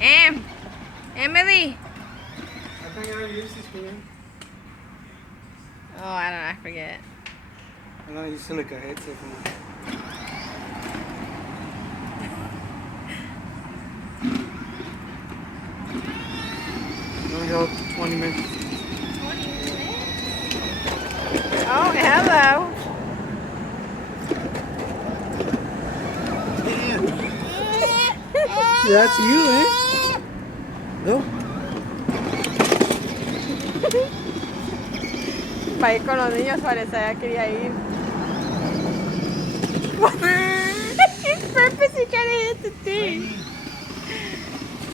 Emily. I think I already used this one. Oh, I don't know. I forget. I know I used to look a headset for me. Only go 20 minutes. 20 minutes? Oh, hello. That's you, eh? No. Va a ir con los niños, parece. Ya quería ir. His purpose, he tried to hit the thing.